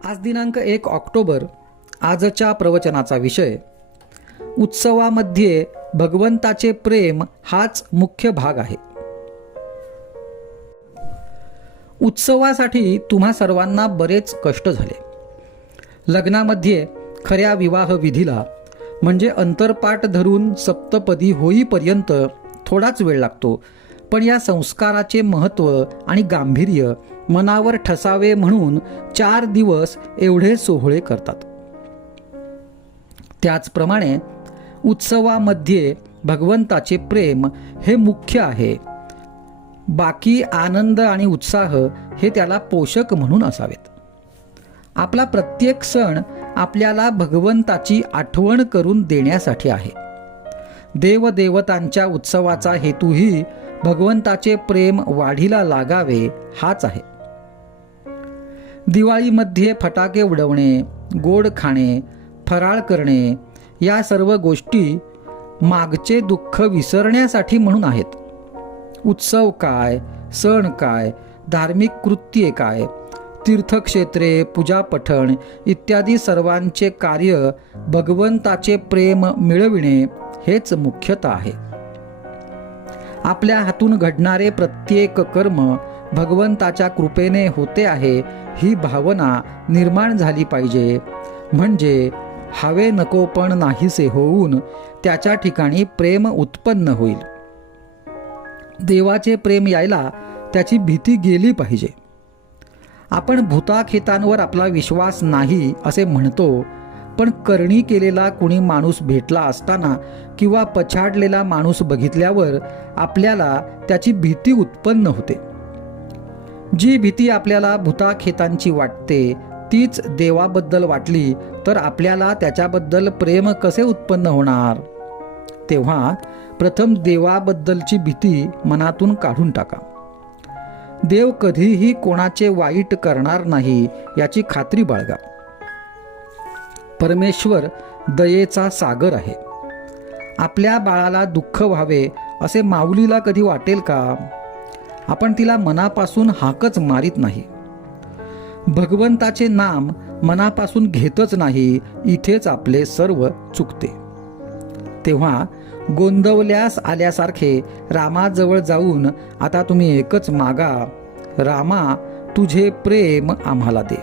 आज दिनांक 1 ऑक्टोबर. आजच्या प्रवचनाचा विषय उत्सवामध्ये भगवंताचे प्रेम हाच मुख्य भाग आहे. उत्सवासाठी तुम्हा सर्वांना बरेच कष्ट झाले. लग्नामध्ये खऱ्या विवाह विधीला म्हणजे अंतरपाट धरून सप्तपदी होईपर्यंत थोडाच वेळ लागतो, पण या संस्काराचे महत्त्व आणि गांभीर्य मनावर ठसावे म्हणून 4 दिवस एवढे सोहळे करतात. त्याचप्रमाणे उत्सवामध्ये भगवंताचे प्रेम हे मुख्य आहे. बाकी आनंद आणि उत्साह हे त्याला पोषक म्हणून असावेत. आपला प्रत्येक सण आपल्याला भगवंताची आठवण करून देण्यासाठी आहे. देवदेवतांच्या उत्सवाचा हेतूही भगवंताचे प्रेम वाढीला लागावे हाच आहे. दिवाळीमध्ये फटाके उडवणे, गोड खाणे, फराळ करणे या सर्व गोष्टी मागचे दुःख विसरण्यासाठी म्हणून आहेत. उत्सव काय, सण काय, धार्मिक कृत्ये काय, तीर्थक्षेत्रे, पूजा पठण इत्यादी सर्वांचे कार्य भगवंताचे प्रेम मिळविणे हेच मुख्यतः आहे. आपल्या हातून घडणारे प्रत्येक कर्म भगवंताच्या कृपेने होते आहे ही भावना निर्माण झाली पाहिजे. म्हणजे हवे नको पण नाहीसे होऊन त्याच्या ठिकाणी प्रेम उत्पन्न होईल. देवाचे प्रेम यायला त्याची भीती गेली पाहिजे. आपण भूताखेतांवर आपला विश्वास नाही असे म्हणतो, पण करणी केलेला कुणी माणूस भेटला असताना किंवा पछाडलेला माणूस बघितल्यावर आपल्याला त्याची भीती उत्पन्न होते. जी भीती आपल्याला भूताखेतांची वाटते तीच देवाबद्दल वाटली तर आपल्याला त्याच्याबद्दल प्रेम कसे उत्पन्न होणार? तेव्हा प्रथम देवाबद्दलची भीती मनातून काढून टाका. देव कधीही कोणाचे वाईट करणार नाही याची खात्री बाळगा. परमेश्वर दयेचा सागर आहे. आपल्या बाळाला दुःख व्हावे असे माऊलीला कधी वाटेल का? आपण तिला मनापासून हाकच मारित नाही. भगवंताचे नाम मनापासून घेतच नाही, इथेच आपले सर्व चुकते. तेव्हा गोंदवल्यास आल्यासारखे रामाजवळ जाऊन आता तुम्ही एकच मागा, रामा तुझे प्रेम आम्हाला दे.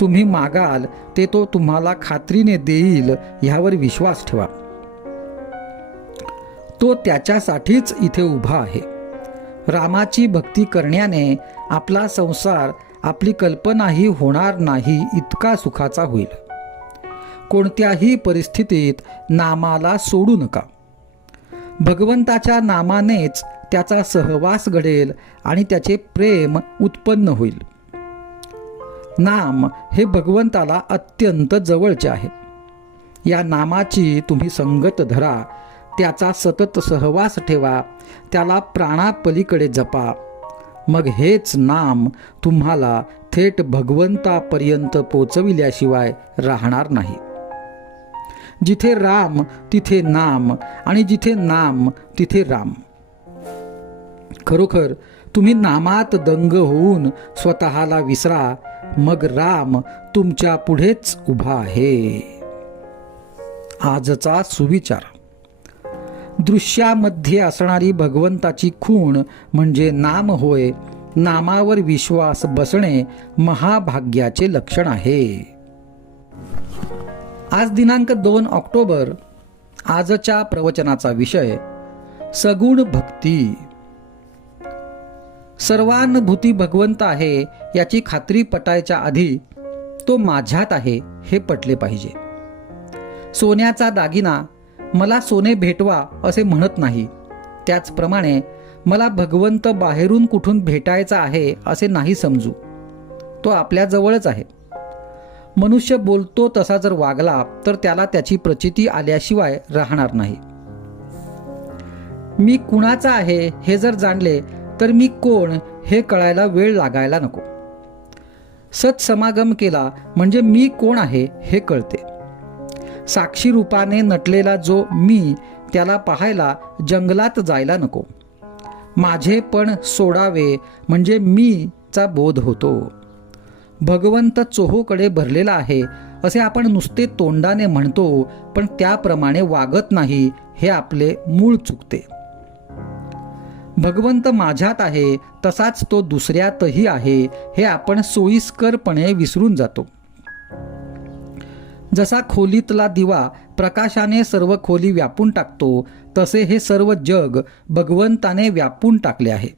तुम्ही मागाल ते तो तुम्हाला खात्रीने देईल ह्यावर विश्वास ठेवा. तो त्याच्यासाठीच इथे उभा आहे. रामाची भक्ती करण्याने आपला संसार आपली कल्पनाही होणार नाही इतका सुखाचा होईल. कोणत्याही परिस्थितीत नामाला सोडू नका. भगवंताच्या नामानेच त्याचा सहवास घडेल आणि त्याचे प्रेम उत्पन्न होईल. नाम हे भगवंताला अत्यंत जवळचे आहे. या नामाची तुम्ही संगत धरा, त्याचा सतत सहवास ठेवा, त्याला प्राणापलीकडे जपा. मग हेच नाम तुम्हाला थेट भगवंतापर्यंत पोचविल्याशिवाय राहणार नाही. जिथे राम तिथे नाम आणि जिथे नाम तिथे राम. खरोखर तुम्ही नामात दंग होऊन स्वतःला विसरा, मग राम तुमच्या पुढेच उभा आहे. आजचा सुविचार. दृश्यामध्ये असणारी भगवंताची खूण म्हणजे नाम होय. नामावर विश्वास बसणे महाभाग्याचे लक्षण आहे. आज दिनांक 2 ऑक्टोबर. आजच्या प्रवचनाचा विषय सगुण भक्ती. सर्वानुभूती भगवंत आहे याची खात्री पटायच्या आधी तो माझ्यात आहे हे पटले पाहिजे. सोन्याचा दागिना मला सोने भेटवा असे म्हणत नाही, त्याचप्रमाणे मला भगवंत बाहेरून कुठून भेटायचा आहे असे नाही समजू. तो आपल्या जवळच आहे. मनुष्य बोलतो तसा जर वागला तर त्याला त्याची प्रचिती आल्याशिवाय राहणार नाही. मी कुणाचा आहे हे जर जाणले तर मी कोण हे कळायला वेळ लागायला नको. सत्समागम केला म्हणजे मी कोण आहे हे कळते. साक्षी रूपाने नटलेला जो मी त्याला पाहायला जंगलात जायला नको. माझे पण सोडावे म्हणजे मीचा बोध होतो. भगवंत चोहोकडे भरलेला आहे असे आपण नुसते तोंडाने म्हणतो, पण त्याप्रमाणे वागत नाही, हे आपले मूळ चुकते. भगवंत माझ्यात आहे तसाच तो दुसऱ्यातही आहे, हे आपण सोयीस्करपणे विसरून जातो. जसा खोलीतला दिवा प्रकाशाने सर्व खोली व्यापून टाकतो, तसे हे सर्व जग भगवंताने व्यापून टाकले आहे.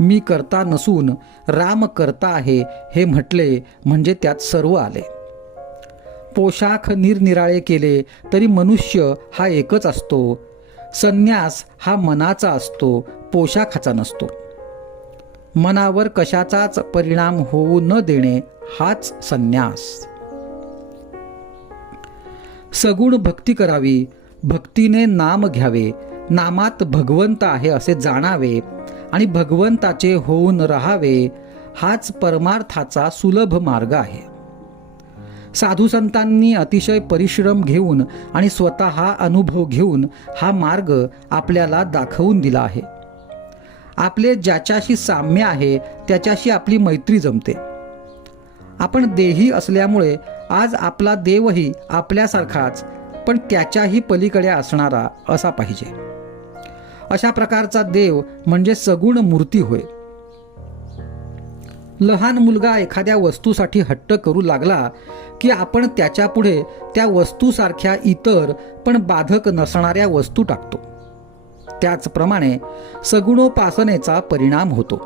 मी करता नसून राम करता आहे हे म्हटले म्हणजे त्यात सर्व आले. पोशाख निरनिराळे केले तरी मनुष्य हा एकच असतो. संन्यास हा मनाचा असतो, पोशाखाचा नसतो. मनावर कशाचाच परिणाम होऊ न देणे हाच संन्यास. सगुण भक्ती करावी, भक्तीने नाम घ्यावे, नामात भगवंत आहे असे जाणावे आणि भगवंताचे होऊन राहावे, हाच परमार्थाचा सुलभ मार्ग आहे. साधू संतांनी अतिशय परिश्रम घेऊन आणि स्वतः अनुभव घेऊन हा मार्ग आपल्याला दाखवून दिला आहे. आपले ज्याच्याशी साम्य आहे त्याच्याशी आपली मैत्री जमते. आपण देही असल्यामुळे आज आपला देवही आपल्यासारखाच पण त्याच्याही पलीकडे असणारा असा पाहिजे. अशा प्रकारचा देव म्हणजे सगुण मूर्ती होय. लहान मुलगा एखाद्या वस्तूसाठी हट्ट करू लागला की आपण त्याच्यापुढे त्या वस्तूसारख्या इतर पण बाधक नसणाऱ्या वस्तू टाकतो. त्याचप्रमाणे सगुणोपासनेचा परिणाम होतो.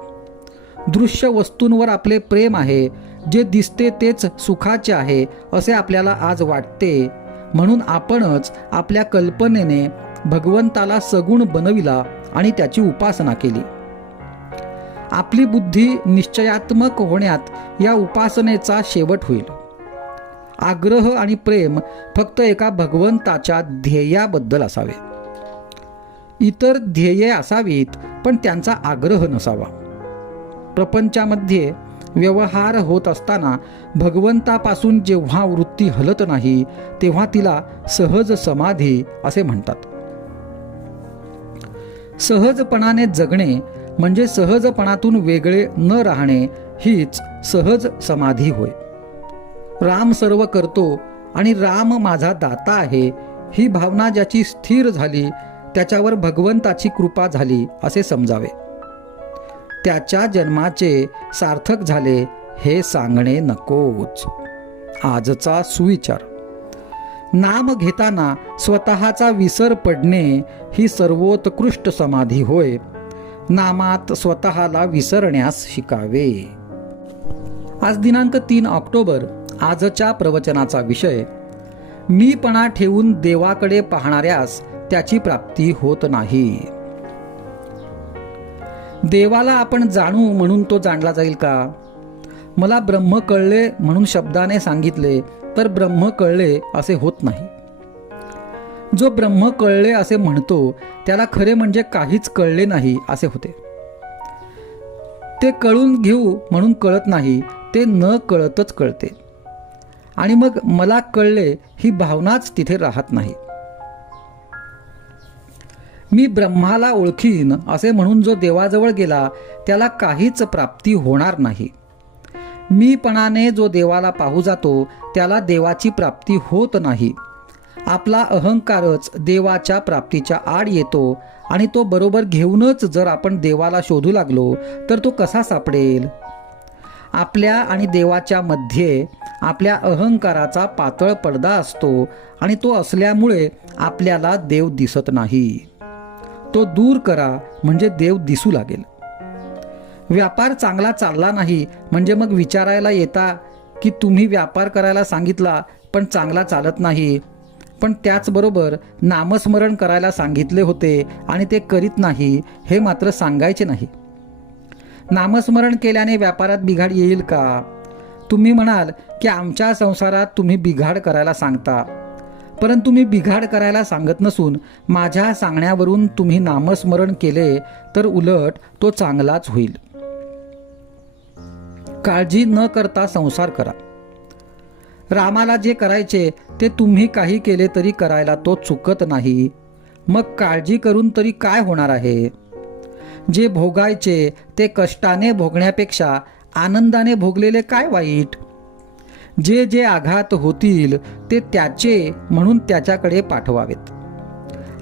दृश्य वस्तूंवर आपले प्रेम आहे, जे दिसते तेच सुखाचे आहे असे आपल्याला आज वाटते, म्हणून आपणच आपल्या कल्पनेने भगवंताला सगुण बनविला आणि त्याची उपासना केली. आपली बुद्धी निश्चयात्मक होण्यात या उपासनेचा शेवट होईल. आग्रह आणि प्रेम फक्त एका भगवंताच्या ध्येयाबद्दल असावे. इतर ध्येये असावीत पण त्यांचा आग्रह नसावा. प्रपंचामध्ये व्यवहार होत असताना भगवंतापासून जेव्हा वृत्ती हलत नाही तेव्हा तिला सहज समाधी असे म्हणतात. सहजपणाने जगणे म्हणजे सहजपणातून वेगळे न राहणे हीच सहज समाधी होय. राम सर्व करतो आणि राम माझा दाता आहे ही भावना ज्याची स्थिर झाली त्याच्यावर भगवंताची कृपा झाली असे समजावे. त्याच्या जन्माचे सार्थक झाले हे सांगणे नकोच. आजचा सुविचार. नाम घेताना स्वतःचा विसर पडणे ही सर्वोत्कृष्ट समाधी होय. नामात स्वतःला विसरण्यास शिकावे. आज दिनांक 3 ऑक्टोबर. आजच्या प्रवचनाचा विषय, मीपणा ठेवून देवाकडे पाहणाऱ्यास त्याची प्राप्ती होत नाही. देवाला आपण जाणू म्हणून तो जाणला जाईल का? मला ब्रह्म कळले म्हणून शब्दाने सांगितले तर ब्रह्म कळले असे होत नाही. जो ब्रह्म कळले असे म्हणतो त्याला खरे म्हणजे काहीच कळले नाही असे होते. ते कळून घेऊ म्हणून कळत नाही, ते न कळतच कळते. आणि मग मला कळले ही भावनाच तिथे राहत नाही. मी ब्रह्माला ओळखीन असे म्हणून जो देवाजवळ गेला त्याला काहीच प्राप्ती होणार नाही. मीपणाने जो देवाला पाहू जातो त्याला देवाची प्राप्ती होत नाही. आपला अहंकारच देवाच्या प्राप्तीच्या आड येतो आणि तो बरोबर घेऊनच जर आपण देवाला शोधू लागलो तर तो कसा सापडेल? आपल्या आणि देवाच्या मध्ये आपल्या अहंकाराचा पातळ पडदा असतो आणि तो असल्यामुळे आपल्याला देव दिसत नाही. तो दूर करा म्हणजे देव दिसू लागेल. व्यापार चांगला चालला नाही म्हणजे मग विचारायला येता की तुम्ही व्यापार करायला सांगितला पण चांगला चालत नाही. पण त्याचबरोबर नामस्मरण करायला सांगितले होते आणि ते करीत नाही हे मात्र सांगायचे नाही. नामस्मरण केल्याने व्यापारात बिघाड येईल का? तुम्ही म्हणाल की आमच्या संसारात तुम्ही बिघाड करायला सांगता, परंतु मी बिघाड करायला सांगत नसून माझ्या सांगण्यावरून तुम्ही नामस्मरण केले तर उलट तो चांगलाच होईल. काळजी न करता संसार करा. रामाला जे करायचे ते तुम्ही काही केले तरी करायला तो चुकत नाही. मग काळजी करून तरी काय होणार आहे? जे भोगायचे ते कष्टाने भोगण्यापेक्षा आनंदाने भोगलेले काय वाईट? जे जे आघात होतील ते त्याचे म्हणून त्याच्याकडे पाठवावेत.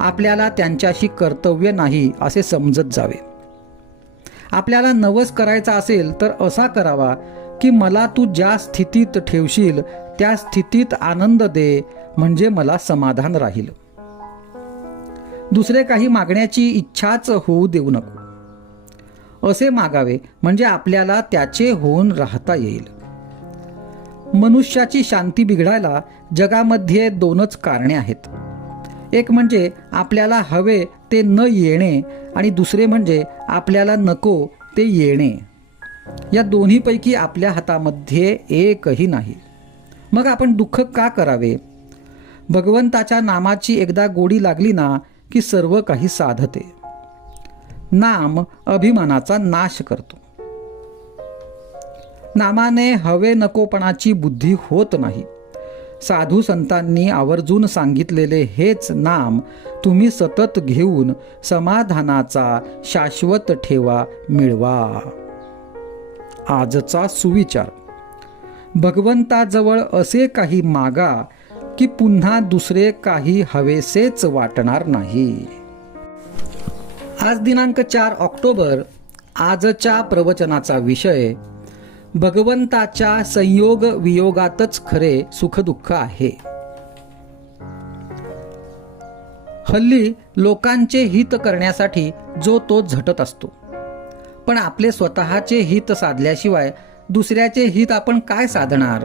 आपल्याला त्यांच्याशी कर्तव्य नाही असे समजत जावे. आपल्याला नवस करायचा असेल तर असा करावा की मला तू ज्या स्थितीत ठेवशील त्या स्थितीत आनंद दे, म्हणजे मला समाधान राहील. दुसरे काही मागण्याची इच्छाच होऊ देऊ नको. असे मागावे म्हणजे आपल्याला त्याचे होऊन राहता येईल. मनुष्याची शांती बिघडायला जगामध्ये दोनच कारणे आहेत. एक म्हणजे आपल्याला हवे ते न येणे आणि दुसरे म्हणजे आपल्याला नको ते येणे. या दोन्हीपैकी आपल्या हातामध्ये एकही नाही. मग आपण दुःख का करावे? भगवंताच्या नामाची एकदा गोडी लागली ना की सर्व काही साधते. नाम अभिमानाचा नाश करतो. नामाने हवे नकोपणाची बुद्धी होत नाही. साधू संतांनी आवर्जून सांगितलेले हेच नाम तुम्ही सतत घेऊन समाधानाचा शाश्वत ठेवा मिळवा. आजचा सुविचार: भगवंताजवळ असे काही मागा की पुन्हा दुसरे काही हवेसेच वाटणार नाही. आज दिनांक 4 ऑक्टोबर. आजच्या प्रवचनाचा विषय: भगवंताच्या संयोग वियोगातच खरे सुखदुःख आहे. हल्ली लोकांचे हित करण्यासाठी जो तो झटत असतो, पण आपले स्वतःचे हित साधल्याशिवाय दुसऱ्याचे हित आपण काय साधणार?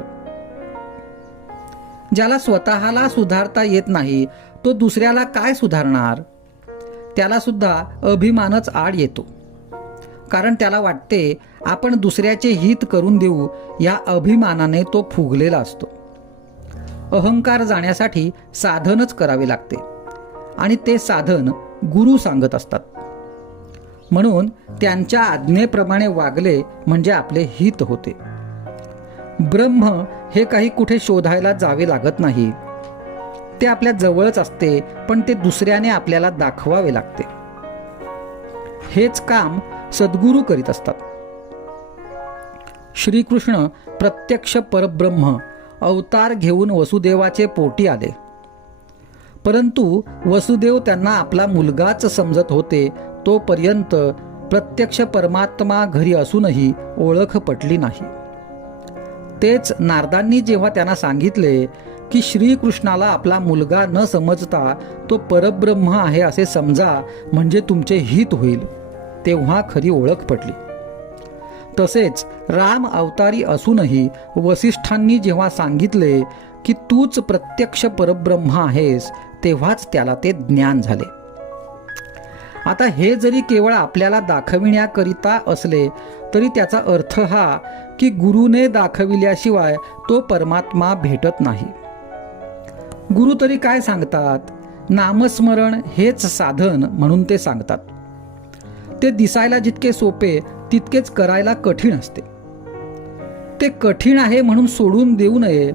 ज्याला स्वतःला सुधारता येत नाही तो दुसऱ्याला काय सुधारणार? त्याला सुद्धा अभिमानच आड येतो. कारण त्याला वाटते आपण दुसऱ्याचे हित करून देऊ या अभिमानाने तो फुगलेला असतो. अहंकार जाण्यासाठी साधनच करावे लागते आणि ते साधन गुरु सांगत असतात. म्हणून त्यांच्या आज्ञेप्रमाणे वागले म्हणजे आपले हित होते. ब्रह्म हे काही कुठे शोधायला जावे लागत नाही. ते आपल्या जवळच असते, पण ते दुसऱ्याने आपल्याला दाखवावे लागते. हेच काम सद्गुरू करीत असतात. श्रीकृष्ण प्रत्यक्ष परब्रह्म अवतार घेऊन वसुदेवाचे पोटी आले, परंतु वसुदेव त्यांना आपला मुलगाच समजत होते. तोपर्यंत प्रत्यक्ष परमात्मा घरी असूनही ओळख पटली नाही. तेच नारदांनी जेव्हा त्यांना सांगितले की श्रीकृष्णाला आपला मुलगा न समजता तो परब्रह्म आहे असे समजा, म्हणजे तुमचे हित होईल, तेव्हा खरी ओळख पटली. तसेच राम अवतारी असूनही वसिष्ठांनी जेव्हा सांगितले की तूच प्रत्यक्ष परब्रह्म आहेस, तेव्हाच त्याला ते ज्ञान झाले. आता हे जरी केवळ आपल्याला दाखविण्याकरिता असले तरी त्याचा अर्थ हा की गुरुने दाखविल्याशिवाय तो परमात्मा भेटत नाही. गुरु तरी काय सांगतात? नामस्मरण हेच साधन म्हणून ते सांगतात. ते दिसायला जितके सोपे तितकेच करायला कठीण असते. ते कठीण आहे म्हणून सोडून देऊ नये.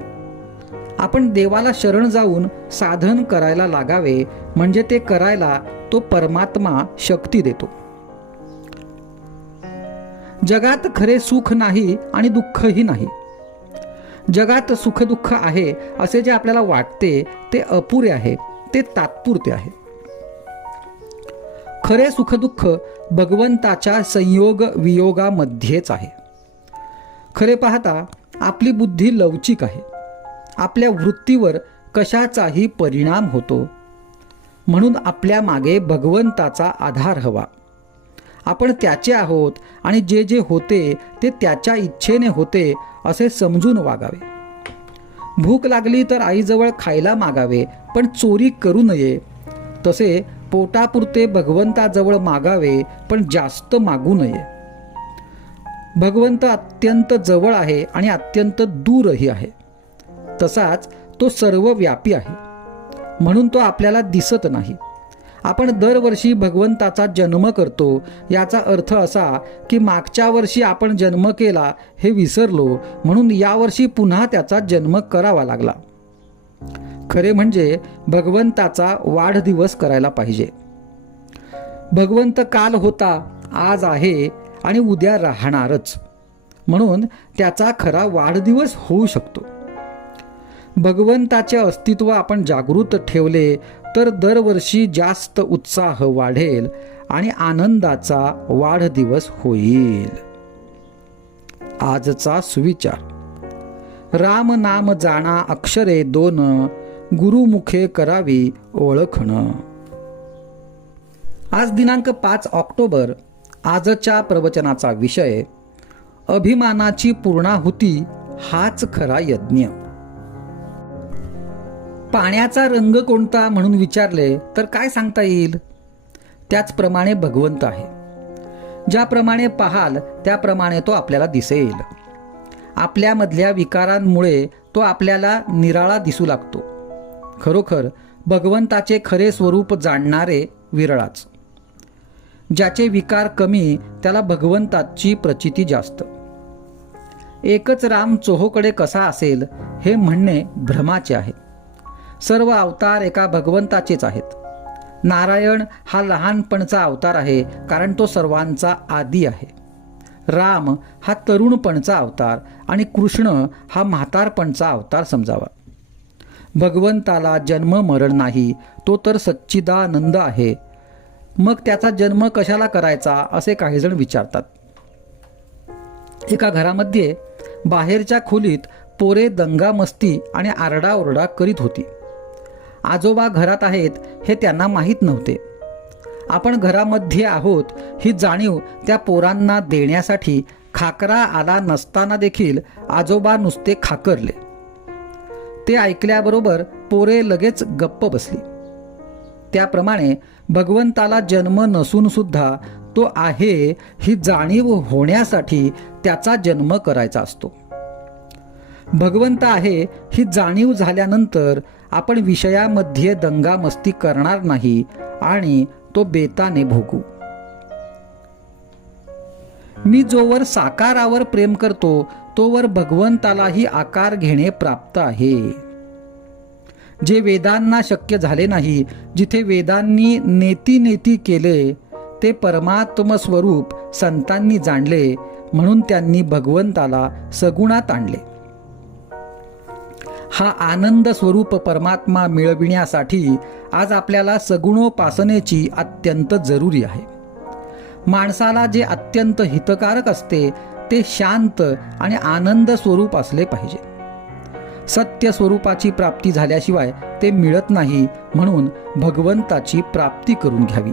आपण देवाला शरण जाऊन साधन करायला लागावे, म्हणजे ते करायला तो परमात्मा शक्ती देतो. जगात खरे सुख नाही आणि दुःखही नाही. जगात सुखदुःख आहे असे जे आपल्याला वाटते ते अपुरे आहे, ते तात्पुरते आहे. खरे सुखदुःख भगवंताच्या संयोग वियोगामध्येच आहे. खरे पाहता आपली बुद्धी लवचिक आहे. आपल्या वृत्तीवर कशाचाही परिणाम होतो. म्हणून आपल्या मागे भगवंताचा आधार हवा. आपण त्याचे आहोत आणि जे जे होते ते त्याच्या इच्छेने होते असे समजून वागावे. भूक लागली तर आईजवळ खायला मागावे, पण चोरी करू नये. तसे पोटापुरते भगवंताजवळ मागावे, पण जास्त मागू नये. भगवंत अत्यंत जवळ आहे आणि अत्यंत दूरही आहे. तसाच तो सर्व व्यापी आहे, म्हणून तो आपल्याला दिसत नाही. आपण दरवर्षी भगवंताचा जन्म करतो. याचा अर्थ असा की मागच्या वर्षी आपण जन्म केला हे विसरलो, म्हणून यावर्षी पुन्हा त्याचा जन्म करावा लागला. खरे म्हणजे भगवंताचा वाढदिवस करायला पाहिजे. भगवंत काल होता, आज आहे आणि उद्या राहणारच. म्हणून त्याचा खरा वाढदिवस होऊ शकतो. भगवंताचे अस्तित्व आपण जागृत ठेवले तर दरवर्षी जास्त उत्साह वाढेल आणि आनंदाचा वाढदिवस होईल. आजचा सुविचार. राम नाम जाणा अक्षरे दोन, गुरुमुखे करावी ओळखण. आज दिनांक 5 ऑक्टोबर. आजच्या प्रवचनाचा विषय अभिमानाची पूर्णाहुती हाच खरा यज्ञ. पाण्याचा रंग कोणता म्हणून विचारले तर काय सांगता येईल? त्याचप्रमाणे भगवंत आहे. ज्याप्रमाणे पाहाल त्याप्रमाणे तो आपल्याला दिसेल. आपल्यामधल्या विकारांमुळे तो आपल्याला निराळा दिसू लागतो. खरोखर भगवंताचे खरे स्वरूप जाणणारे विरळाच. ज्याचे विकार कमी त्याला भगवंताची प्रचिती जास्त. एकच राम चोहोकडे कसा असेल हे म्हणणे भ्रमाचे आहे. सर्व अवतार एका भगवंताचेच आहेत. नारायण हा लहानपणचा अवतार आहे कारण तो सर्वांचा आदी आहे. राम हा तरुणपणचा अवतार आणि कृष्ण हा म्हातारपणचा अवतार समजावा. भगवंताला जन्म मरण नाही, तो तर सच्चिदानंद आहे. मग त्याचा जन्म कशाला करायचा असे काहीजण विचारतात. एका घरामध्ये बाहेरच्या खोलीत पोरे दंगामस्ती आणि आरडाओरडा करीत होती. आजोबा घरात आहेत हे त्यांना माहीत नव्हते. आपण घरामध्ये आहोत ही जाणीव त्या पोरांना देण्यासाठी खाकरा आला नसताना देखील आजोबा नुसते खाकरले. ते ऐकल्याबरोबर पोरे लगेच गप्प बसली. त्याप्रमाणे भगवंताला जन्म नसून सुद्धा तो आहे ही जाणीव होण्यासाठी त्याचा जन्म करायचा असतो. भगवंत आहे ही जाणीव झाल्यानंतर आपण विषयामध्ये दंगामस्ती करणार नाही आणि तो बेताने भोगू. मी जोवर साकारावर प्रेम करतो तोवर भगवंतालाही आकार घेणे प्राप्त आहे. जे वेदांना शक्य झाले नाही, जिथे वेदांनी नेती केले ते परमात्म स्वरूप संतांनी जाणले, म्हणून त्यांनी भगवंताला सगुणात आणले. हा आनंद स्वरूप परमात्मा मिळविण्यासाठी आज आपल्याला सगुणोपासनेची अत्यंत जरुरी आहे. माणसाला जे अत्यंत हितकारक असते ते शांत आणि आनंद स्वरूप असले पाहिजे. सत्य स्वरूपाची प्राप्ती झाल्याशिवाय ते मिळत नाही, म्हणून भगवंताची प्राप्ती करून घ्यावी.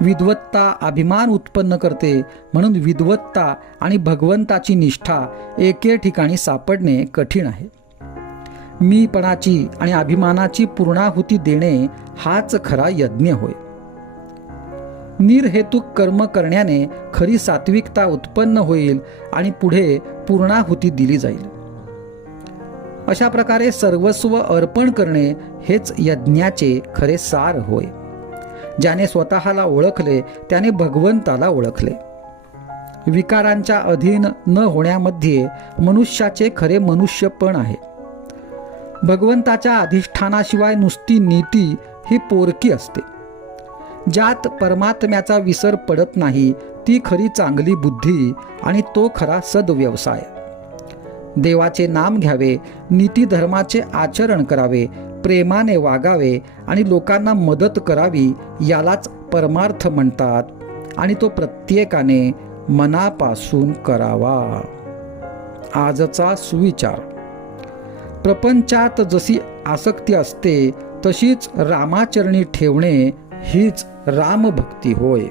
विद्वत्ता अभिमान उत्पन्न करते, म्हणून विद्वत्ता आणि भगवंताची निष्ठा एके ठिकाणी सापडणे कठीण आहे. मीपणाची आणि अभिमानाची पूर्णाहुती देणे हाच खरा यज्ञ होय. निर्हेतुक कर्म करण्याने खरी सात्विकता उत्पन्न होईल आणि पुढे पूर्णाहुती दिली जाईल. अशा प्रकारे सर्वस्व अर्पण करणे हेच यज्ञाचे खरे सार होय. ज्याने स्वतःला ओळखले त्याने भगवंताला ओळखले. विकारांच्या अधीन न होण्यामध्ये मनुष्याचे खरे मनुष्यपण आहे. भगवंताच्या अधिष्ठानाशिवाय नुसती नीती ही पोरकी असते. ज्यात परमात्म्याचा विसर पडत नाही ती खरी चांगली बुद्धी आणि तो खरा सद्व्यवसाय. देवाचे नाम घ्यावे, नीती धर्माचे आचरण करावे, प्रेमाने वागावे आणि लोकांना मदत करावी, यालाच परमार्थ म्हणतात आणि तो प्रत्येकाने मनापासून करावा. आजचा सुविचार. प्रपंचात जशी आसक्ती असते तशीच रामाचरणी ठेवणे हीच रामभक्ती होय.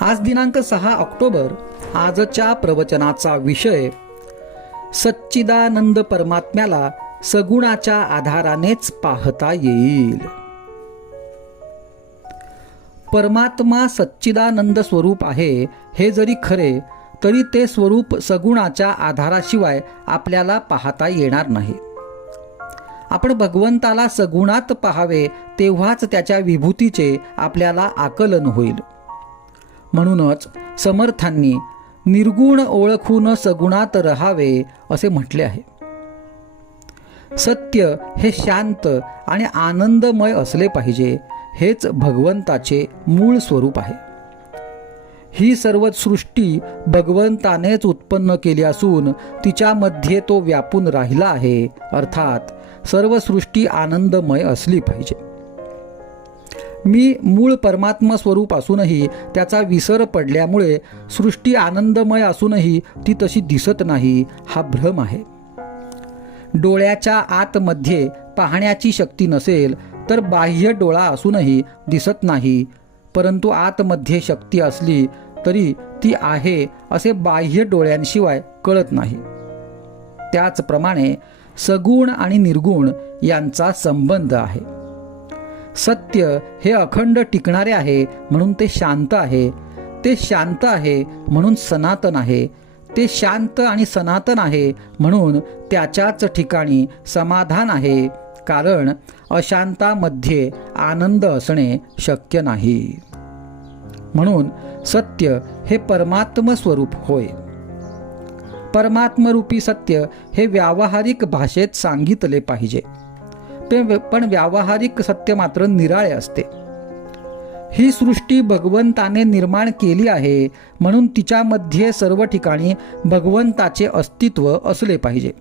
आज दिनांक 6 ऑक्टोबर. आजच्या प्रवचनाचा विषय सच्चिदानंद परमात्म्याला सगुणाच्या आधारानेच पाहता येईल. परमात्मा सच्चिदानंद स्वरूप आहे हे जरी खरे तरी ते स्वरूप सगुणाच्या आधाराशिवाय आपल्याला पाहता येणार नाही. आपण भगवंताला सगुणात पाहावे तेव्हाच त्याच्या विभूतीचे आपल्याला आकलन होईल. म्हणूनच समर्थांनी निर्गुण ओळखून सगुणात रहावे असे म्हटले आहे. सत्य हे शांत आणि आनंदमय असले पाहिजे, हेच भगवंताचे मूळ स्वरूप आहे. ही सर्व सृष्टी भगवंतानेच उत्पन्न केली असून तिच्यामध्ये तो व्यापून राहिला आहे. अर्थात सर्व सृष्टी आनंदमय असली पाहिजे. मी मूळ परमात्मा स्वरूप असूनही त्याचा विसर पडल्यामुळे सृष्टी आनंदमय असूनही ती तशी दिसत नाही, हा भ्रम आहे. डोळ्याच्या आतमध्ये पाहण्याची शक्ती नसेल तर बाह्य डोळा असूनही दिसत नाही, परंतु आतमध्ये शक्ती असली तरी ती आहे असे बाह्य डोळ्यांशिवाय कळत नाही. त्याचप्रमाणे सगुण आणि निर्गुण यांचा संबंध आहे. सत्य हे अखंड टिकणारे आहे म्हणून ते शांत आहे. ते शांत आहे म्हणून सनातन आहे. ते शांत आणि सनातन आहे म्हणून त्याच्याच ठिकाणी समाधान आहे, कारण अशांतामध्ये आनंद असणे शक्य नाही. म्हणून सत्य हे परमात्म स्वरूप होय. परमात्मरूपी सत्य हे व्यावहारिक भाषेत सांगितले पाहिजे, पण व्यावहारिक सत्य मात्र निराळे असते. ही सृष्टी भगवंताने निर्माण केली आहे म्हणून तिच्यामध्ये सर्व ठिकाणी भगवंताचे अस्तित्व असले पाहिजे.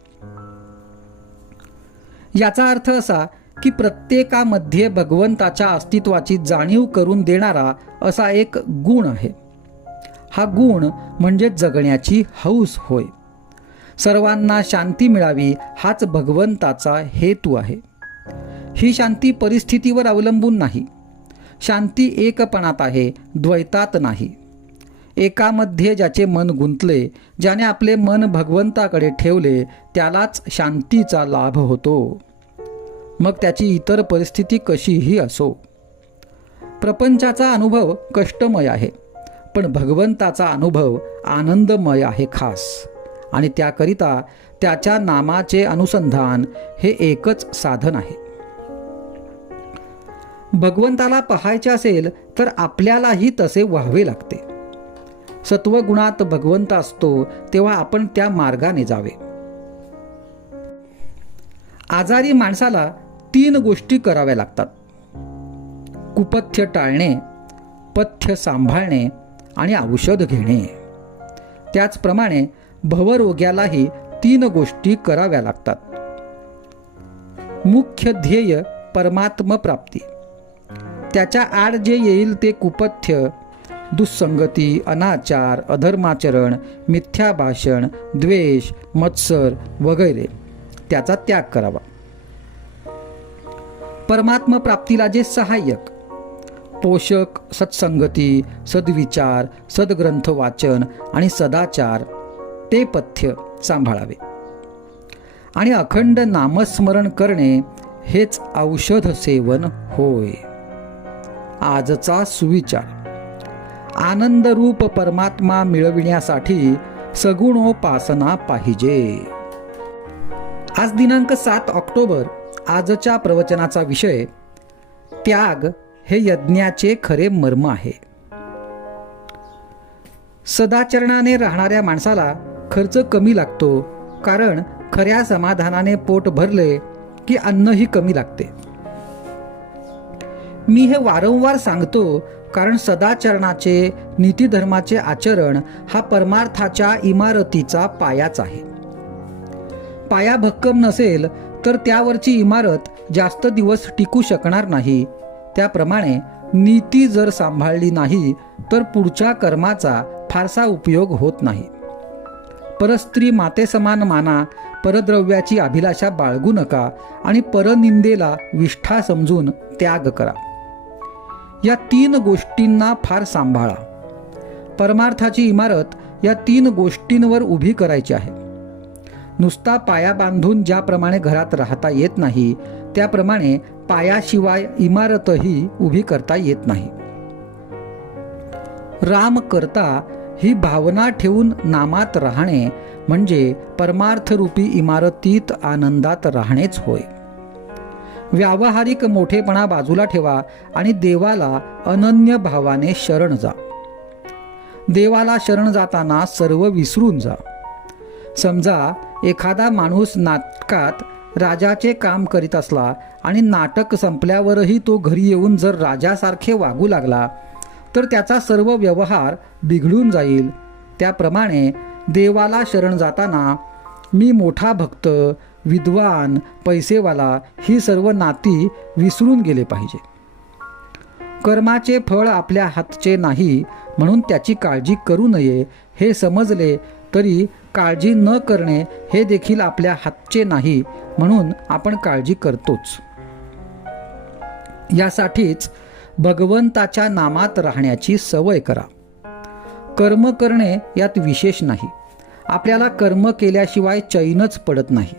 याचा अर्थ असा की प्रत्येकामध्ये भगवंताच्या अस्तित्वाची जाणीव करून देणारा असा एक गुण आहे. हा गुण म्हणजे जगण्याची हौस होय. सर्वांना शांती मिळावी हाच भगवंताचा हेतू आहे. ही शांती परिस्थितीवर अवलंबून नाही. शांती एकपणात आहे, द्वैतात नाही. एकामध्ये ज्याचे मन गुंतले, ज्याने आपले मन भगवंताकडे ठेवले, त्यालाच शांतीचा लाभ होतो, मग त्याची इतर परिस्थिती कशीही असो. प्रपंचाचा अनुभव कष्टमय आहे, पण भगवंताचा अनुभव आनंदमय आहे खास. आणि त्याकरिता त्याच्या नामाचे अनुसंधान हे एकच साधन आहे. भगवंताला पाहायचे असेल तर आपल्यालाही तसे व्हावे लागते. सत्वगुणात भगवंत असतो तेव्हा आपण त्या मार्गाने जावे. आजारी माणसाला 3 गोष्टी कराव्या लागतात: कुपथ्य टाळणे, पथ्य सांभाळणे आणि औषध घेणे. त्याचप्रमाणे भवरोग्यालाही 3 गोष्टी कराव्या लागतात. मुख्य ध्येय परमात्म प्राप्ती. त्याच्या आड जे येईल ते कुपथ्य, दुस्संगती, अनाचार, अधर्माचरण, मिथ्या भाषण, द्वेष, मत्सर वगैरे त्याचा त्याग करावा. परमात्म प्राप्तीला जे सहाय्यक, पोषक, सत्संगती, सद्विचार, सद्ग्रंथ वाचन आणि सदाचार, ते पथ्य सांभाळावे. आणि अखंड नामस्मरण करणे हेच औषध सेवन होय. आजचा सुविचार: आनंदरूप परमात्मा मिळविण्यासाठी सगुणोपासना पाहिजे. आज दिनांक 7 ऑक्टोबर. आजच्या प्रवचनाचा विषय त्याग हे यज्ञाचे खरे मर्म आहे. सदाचरणाने राहणाऱ्या माणसाला खर्च कमी लागतो, कारण खऱ्या समाधानाने पोट भरले की अन्नही कमी लागते. मी हे वारंवार सांगतो, कारण सदाचरणाचे, नीतिधर्माचे आचरण हा परमार्थाच्या इमारतीचा पायाच आहे. पाया भक्कम नसेल तर त्यावरची इमारत जास्त दिवस टिकू शकणार नाही. त्याप्रमाणे नीती जर सांभाळली नाही तर पुढच्या कर्माचा फारसा उपयोग होत नाही. परस्त्री मातेसमान माना, परद्रव्याची अभिलाषा बाळगू नका आणि परनिंदेला विष्ठा समजून त्याग करा. या 3 गोष्टींना फार सांभाळा. परमार्थाची इमारत या 3 गोष्टींवर उभी करायची आहे. नुसता पाया बांधून ज्याप्रमाणे घरात राहता येत नाही, त्याप्रमाणे पायाशिवाय इमारतही उभी करता येत नाही. राम करता ही भावना ठेवून नामात राहणे म्हणजे परमार्थरूपी इमारतीत आनंदात राहणेच होय. व्यावहारिक मोठेपणा बाजूला ठेवा आणि देवाला अनन्य भावाने शरण जा. देवाला शरण जाताना सर्व विसरून जा. समजा एखादा माणूस नाटकात राजाचे काम करीत असला आणि नाटक संपल्यावरही तो घरी येऊन जर राजासारखे वागू लागला तर त्याचा सर्व व्यवहार बिघडून जाईल. त्याप्रमाणे देवाला शरण जाताना मी मोठा भक्त, विद्वान, पैसेवाला ही सर्व नाती विसरून गेले पाहिजे. कर्माचे फळ आपल्या हातचे नाही म्हणून त्याची काळजी करू नये हे समजले तरी काळजी न करणे हे देखील आपल्या हातचे नाही म्हणून आपण काळजी करतोच. यासाठीच भगवंताच्या नामात राहण्याची सवय करा. कर्म करणे यात विशेष नाही. आपल्याला कर्म केल्याशिवाय चैनच पडत नाही.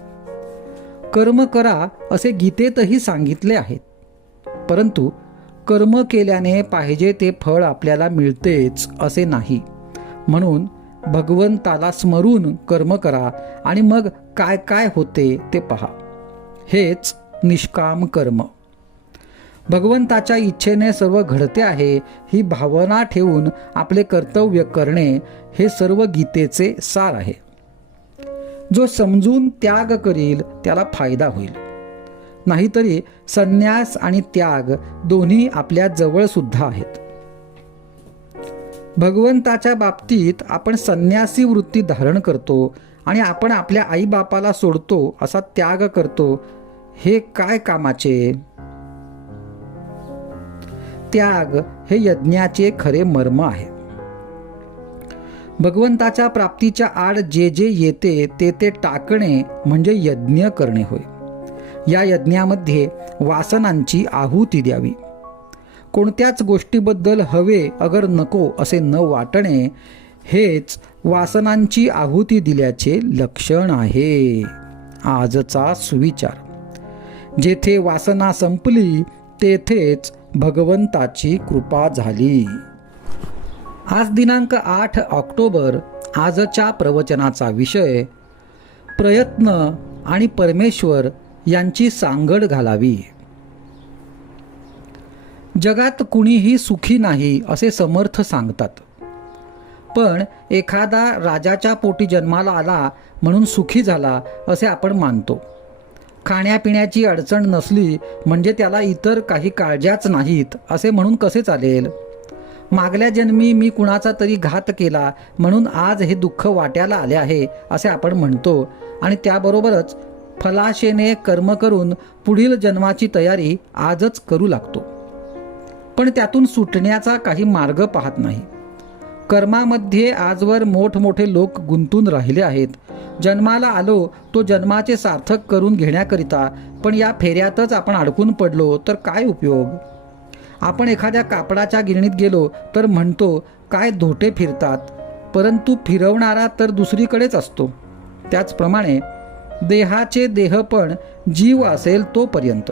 कर्म करा असे गीतेतही सांगितले आहे. परंतु कर्म केल्याने पाहिजे ते फळ आपल्याला मिळतेच असे नाही. म्हणून भगवंताला स्मरून कर्म करा आणि मग काय काय होते ते पहा. हेच निष्काम कर्म. भगवंताच्या इच्छेने सर्व घडते आहे ही भावना ठेवून आपले कर्तव्य करणे हे सर्व गीतेचे सार आहे. जो समजून त्याग करील त्याला फायदा होईल. नाहीतरी संन्यास आणि त्याग दोन्ही आपल्या जवळ सुद्धा आहेत. भगवंताच्या बाबतीत आपण संन्यासी वृत्ती धारण करतो आणि आपण आपल्या आईबापाला सोडतो असा त्याग करतो. हे काय कामाचे? त्याग हे यज्ञाचे खरे मर्म आहे. भगवंताच्या प्राप्तीच्या आड जे जे येते ते ते टाकणे म्हणजे यज्ञ करणे होय. या यज्ञामध्ये वासनांची आहुती द्यावी. कोणत्याच गोष्टीबद्दल हवे अगर नको असे न वाटणे हेच वासनांची आहुती दिल्याचे लक्षण आहे. आजचा सुविचार. जेथे वासना संपली तेथेच भगवंताची कृपा झाली. आज दिनांक 8 ऑक्टोबर. आजच्या प्रवचनाचा विषय प्रयत्न आणि परमेश्वर यांची सांगड घालावी. जगात कुणीही सुखी नाही असे समर्थ सांगतात. पण एखादा राजाच्या पोटी जन्माला आला म्हणून सुखी झाला असे आपण मानतो. खाण्यापिण्याची अडचण नसली म्हणजे त्याला इतर काही काळज्याच नाहीत असे म्हणून कसे चालेल? मागल्या जन्मी मी कुणाचा तरी घात केला म्हणून आज हे दुःख वाट्याला आले आहे असे आपण म्हणतो आणि त्याबरोबरच फलाशेने कर्म करून पुढील जन्माची तयारी आजच करू लागतो. पण त्यातून सुटण्याचा काही मार्ग पाहत नाही. कर्मामध्ये आजवर मोठमोठे लोक गुंतून राहिले आहेत. जन्माला आलो तो जन्माचे सार्थक करून घेण्याकरिता, पण या फेऱ्यातच आपण अडकून पडलो तर काय उपयोग? आपण एखाद्या कापडाच्या गिरणीत गेलो तर म्हणतो काय धोटे फिरतात, परंतु फिरवणारा तर दुसरीकडेच असतो. त्याचप्रमाणे देहाचे देहपण जीव असेल तोपर्यंत.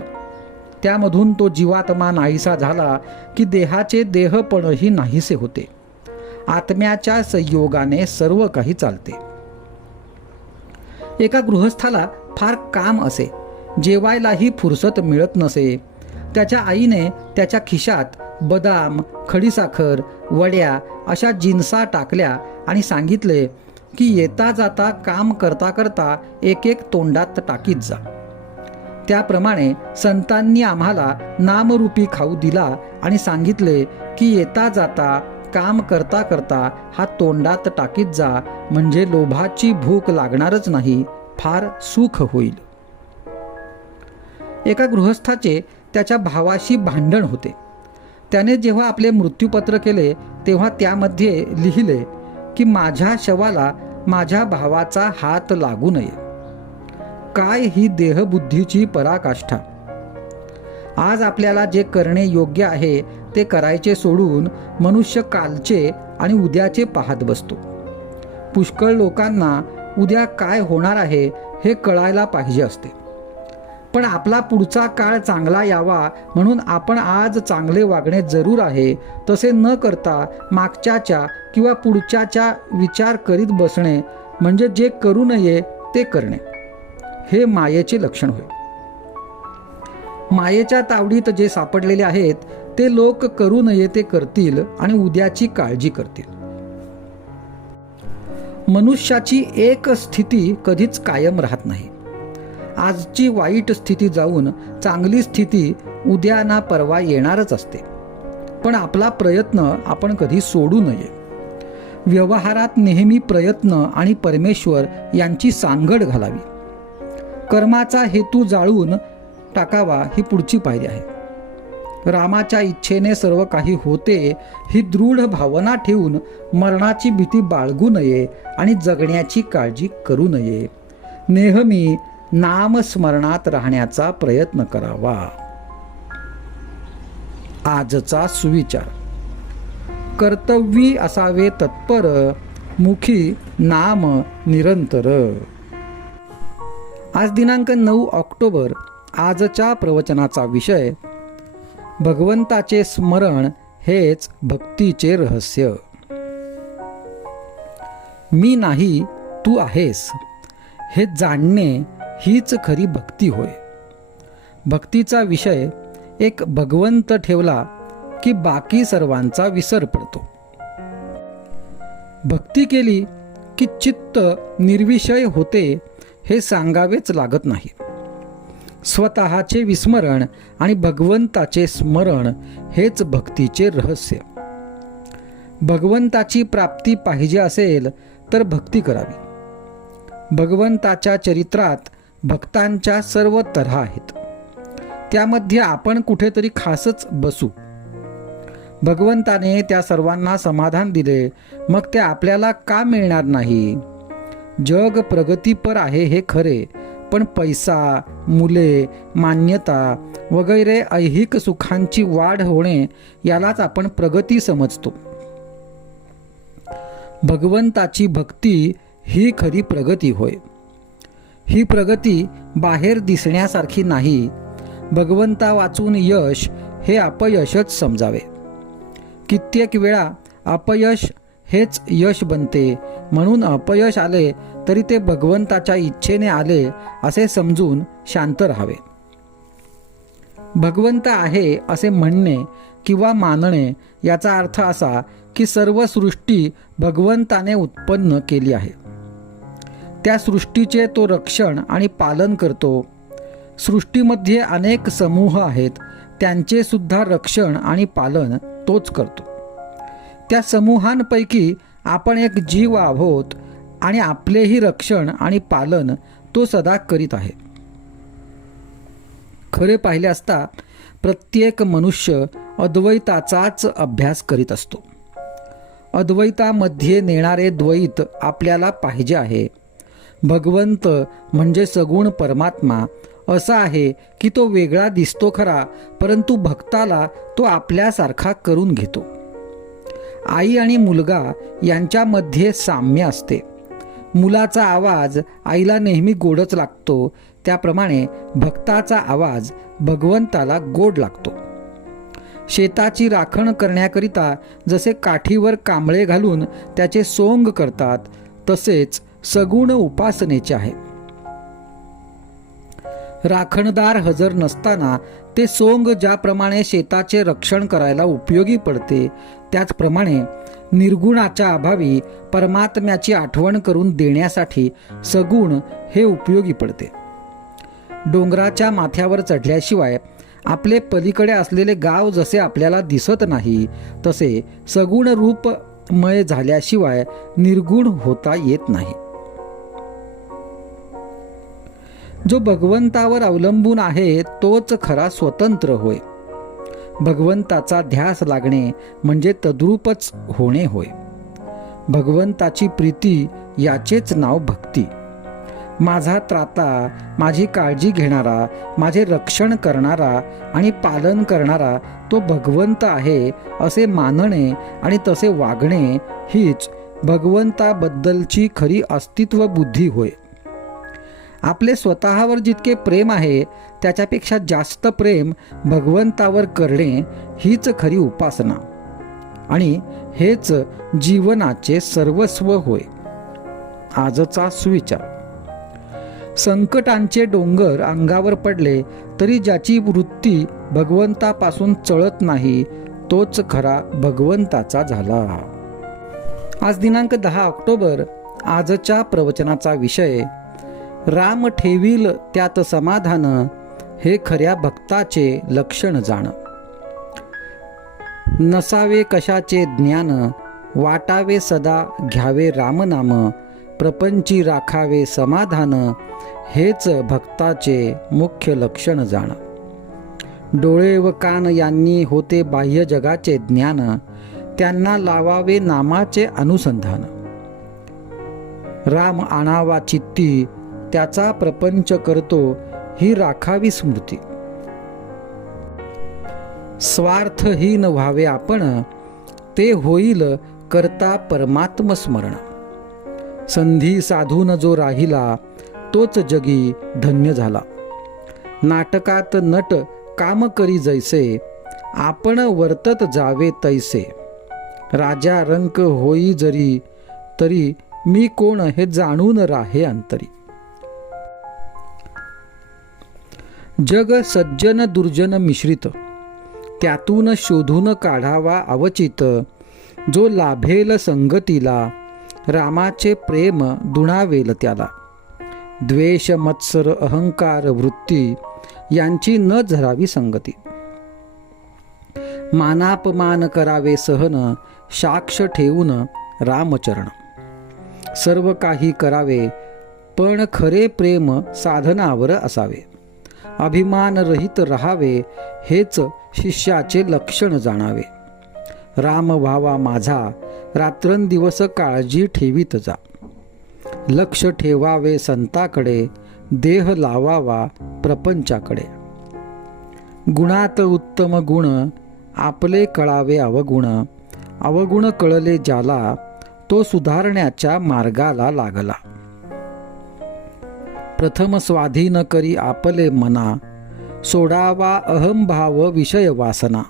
त्यामधून तो जीवात्मा नाहीसा झाला की देहाचे देहपणही नाहीसे होते. आत्म्याच्या संयोगाने सर्व काही चालते. एका गृहस्थाला फार काम असे, जेवायलाही फुरसत मिळत नसे. त्याच्या आईने त्याच्या खिशात बदाम, खडीसाखर, वड्या अशा जिन्सा टाकल्या आणि सांगितले की येता जाता काम करता करता एक एक तोंडात टाकीत जा. त्याप्रमाणे संतांनी आम्हाला नामरूपी खाऊ दिला आणि सांगितले की येता जाता काम करता करता हा तोंडात टाकीत जा, म्हणजे लोभाची भूक लागणारच नाही, फार सुख होईल. एका गृहस्थाचे त्याच्या भावाशी भांडण होते. त्याने जेव्हा आपले मृत्यूपत्र केले तेव्हा त्यामध्ये लिहिले की माझ्या शवाला माझ्या भावाचा हात लागू नये. काय ही देहबुद्धीची पराकाष्ठा! आज आपल्याला जे करणे योग्य आहे ते करायचे सोडून मनुष्य कालचे आणि उद्याचे पाहत बसतो. पुष्कळ लोकांना उद्या काय होणार आहे हे कळायला पाहिजे असते. पण आपला पुढचा काळ चांगला यावा म्हणून आपण आज चांगले वागणे जरूर आहे, तसे न करता मागच्याच्या किंवा पुढच्याचा विचार करीत बसणे म्हणजे जे करू नये ते करणे, हे मायेचे लक्षण होय. मायेच्या तावडीत जे सापडलेले आहेत ते लोक करू नये ते करतील आणि उद्याची काळजी करतील. मनुष्याची एक स्थिती कधीच कायम राहत नाही. आजची वाईट स्थिती जाऊन चांगली स्थिती उद्या ना परवा येणारच असते. पण आपला प्रयत्न आपण कधी सोडू नये. व्यवहारात नेहमी प्रयत्न आणि परमेश्वर यांची सांगड घालावी. कर्माचा हेतू जाळून टाकावा ही पुढची पायरी आहे. रामाच्या इच्छेने सर्व काही होते ही दृढ भावना ठेवून मरणाची भीती बाळगू नये आणि जगण्याची काळजी करू नये. नेहमी नामस्मरणात राहण्याचा प्रयत्न करावा. आजचा सुविचार. कर्तव्यी असावे तत्पर, मुखी नाम निरंतर. आज दिनांक 9 ऑक्टोबर. आजच्या प्रवचनाचा विषय भगवंताचे स्मरण हेच भक्तीचे रहस्य. मी नाही तू आहेस हे जाणणे हीच खरी भक्ती होय. भक्तीचा विषय एक भगवंत ठेवला की बाकी सर्वांचा विसर पडतो. भक्ती केली की चित्त निर्विषय होते हे सांगावेच लागत नाही. स्वतःचे विस्मरण आणि भगवंताचे स्मरण हेच भक्तीचे रहस्य. भगवंताची प्राप्ती पाहिजे असेल तर भक्ती करावी. भगवंताच्या चरित्रात भक्तांच्या सर्व तऱ्हा आहेत. त्यामध्ये आपण कुठेतरी खासच बसू. भगवंताने त्या सर्वांना समाधान दिले, मग ते आपल्याला का मिळणार नाही? जग प्रगतीपर आहे हे खरे, पण पैसा, मुले, मान्यता वगैरे ऐहिक सुखांची वाढ होणे यालाच आपण प्रगती समजतो. भगवंताची भक्ती ही खरी प्रगती होय. ही प्रगती बाहेर दिसण्यासारखी नाही. भगवंता वाचून यश हे अपयशच समजावे. कित्येक वेळा अपयश हेच यश बनते, म्हणून अपयश आले तरी ते भगवंताच्या इच्छेने आले असे समजून शांत राहावे. भगवंत आहे असे म्हणणे किंवा मानणे याचा अर्थ असा की सर्व सृष्टी भगवंताने उत्पन्न केली आहे. त्या सृष्टीचे तो रक्षण आणि पालन करतो. सृष्टीमध्ये अनेक समूह आहेत, त्यांचे सुद्धा रक्षण आणि पालन तोच करतो. त्या समूहांपैकी आपण एक जीव आहोत आणि आपलेही रक्षण आणि पालन तो सदा करीत आहे. खरे पाहिले असता प्रत्येक मनुष्य अद्वैताचाच अभ्यास करीत असतो. अद्वैतामध्ये नेणारे द्वैत आपल्याला पाहिजे आहे. भगवंत म्हणजे सगुण परमात्मा असा आहे की तो वेगळा दिसतो खरा, परंतु भक्ताला तो आपल्यासारखा करून घेतो. आई आणि मुलगा यांच्यामध्ये साम्य असते. मुलाचा आवाज आईला नेहमी गोडच लागतो, त्याप्रमाणे भक्ताचा आवाज भगवंताला गोड लागतो. शेताची राखण करण्याकरिता जसे काठीवर कांबळे घालून त्याचे सोंग करतात, तसेच सगुण उपासनेचे आहे. राखणदार हजर नसताना ते सोंग ज्याप्रमाणे शेताचे रक्षण करायला उपयोगी पडते, त्याचप्रमाणे निर्गुणाच्या अभावी परमात्म्याची आठवण करून देण्यासाठी सगुण हे उपयोगी पडते. डोंगराच्या माथ्यावर चढल्याशिवाय आपले पलीकडे असलेले गाव जसे आपल्याला दिसत नाही, तसे सगुण रूपमय झाल्याशिवाय निर्गुण होता येत नाही. जो भगवंतावर अवलंबून आहे तोच खरा स्वतंत्र होय. भगवंताचा ध्यास लागणे म्हणजे तद्रूपच होणे होय. भगवंताची प्रीती याचेच नाव भक्ती. माझा त्राता, माझी काळजी घेणारा, माझे रक्षण करणारा आणि पालन करणारा तो भगवंत आहे असे मानणे आणि तसे वागणे हीच भगवंताबद्दलची खरी अस्तित्व बुद्धी होय. आपले स्वतःवर जितके प्रेम आहे त्याच्यापेक्षा जास्त प्रेम भगवंतावर करणे हीच खरी उपासना आणि हेच जीवनाचे सर्वस्व होय. आजचा सुविचार. संकटांचे डोंगर अंगावर पडले तरी ज्याची वृत्ती भगवंतापासून चळत नाही तोच खरा भगवंताचा झाला. आज दिनांक 10 ऑक्टोबर. आजच्या प्रवचनाचा विषय राम ठेवील त्यात समाधान, हे खऱ्या भक्ताचे लक्षण जाण. नसावे कशाचे ज्ञान, वाटावे सदा घ्यावे रामनाम, प्रपंची राखावे समाधान, हेच भक्ताचे मुख्य लक्षण जाण. डोळे व कान यांनी होते बाह्य जगाचे ज्ञान, त्यांना लावावे नामाचे अनुसंधान. राम आणावा चित्ती, त्याचा प्रपंच करतो, ही राखावी स्मृती. स्वार्थहीन व्हावे आपण, ते होईल करता परमात्म स्मरण. संधी साधून जो राहिला, तोच जगी धन्य झाला. नाटकात नट काम करी जैसे, आपण वर्तत जावे तैसे. राजा रंक होई जरी, तरी मी कोण हे जाणून राहे अंतरी. जग सज्जन दुर्जन मिश्रित, त्यातून शोधून काढावा अवचित. जो लाभेल संगतीला, रामाचे प्रेम दुणावेल त्याला. द्वेष मत्सर अहंकार वृत्ती, यांची न धरावी संगती. मानापमान करावे सहन, साक्ष ठेवून रामचरण. सर्व काही करावे, पण खरे प्रेम साधनावर असावे. अभिमान रहित राहावे, हेच शिष्याचे लक्षण जाणावे. राम व्हावा माझा, रात्रंदिवस काळजी ठेवीत जा. लक्ष ठेवावे संताकडे, देह लावावा प्रपंचाकडे. गुणात उत्तम गुण, आपले कळावे अवगुण. अवगुण कळले ज्याला, तो सुधारण्याच्या मार्गाला लागला. प्रथम स्वाधीन करी आपले मना, सोडावा अहंभाव विषय वासना.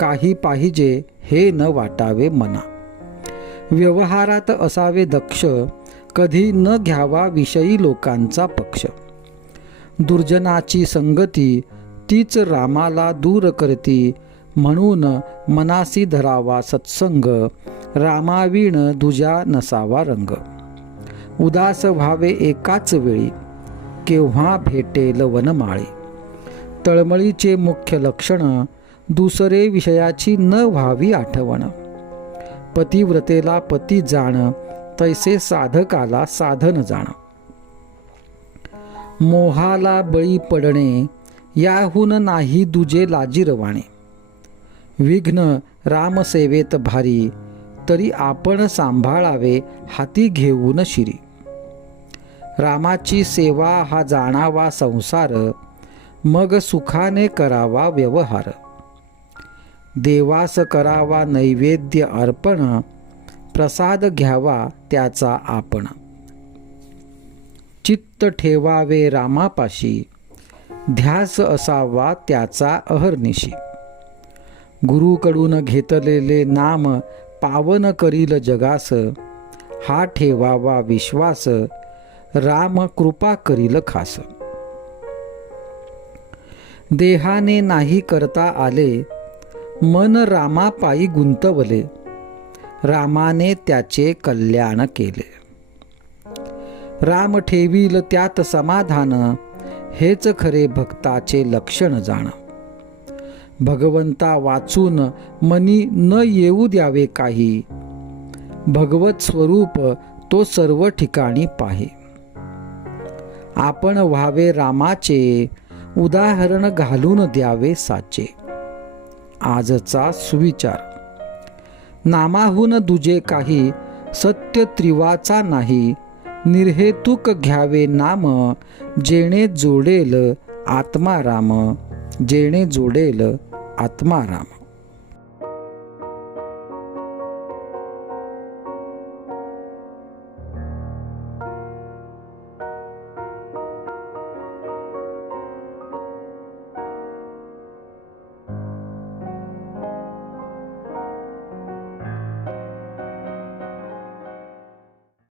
काही पाहिजे हे न वाटावे मना. व्यवहारात असावे दक्ष, कधी न घ्यावा विषयी लोकांचा पक्ष. दुर्जनाची संगती, तीच रामाला दूर करती. म्हणून मनासी धरावा सत्संग, रामाविण दुजा नसावा रंग. उदास व्हावे एकाच वेळी, केव्हा भेटेल वनमाळी. तळमळीचे मुख्य लक्षण, दुसरे विषयाची न व्हावी आठवण. पतिव्रतेला पती जाण, तैसे साधकाला साधन जाण. मोहाला बळी पडणे, याहून नाही दुजे लाजीरवाणे. विघ्न रामसेवेत भारी, तरी आपण सांभाळावे हाती घेऊन शिरी. रामाची सेवा हा जाणावा संसार, मग सुखाने करावा व्यवहार. देवास करावा नैवेद्य अर्पण, प्रसाद घ्यावा त्याचा आपण. चित्त ठेवावे रामापाशी, ध्यास असावा त्याचा अहर्निशी. गुरुकडून घेतलेले नाम पावन करील जगास, हा ठेवावा विश्वास, राम कृपा करील खास. देहाने नाही करता आले, मन रामापायी गुंतवले. रामाने त्याचे कल्याण केले. राम ठेवील त्यात समाधान, हेच खरे भक्ताचे लक्षण जाण. भगवंता वाचून मनी न येऊ द्यावे काही, भगवत स्वरूप तो सर्व ठिकाणी पाहे. आपण व्हावे रामाचे, उदाहरण घालून द्यावे साचे. आजचा सुविचार. नामाहून दुजे काही, सत्य त्रिवाचा नाही. निर्हेतुक घ्यावे नाम, जेणे जोडेल आत्मा राम. जेणे जोडेल आत्मा राम.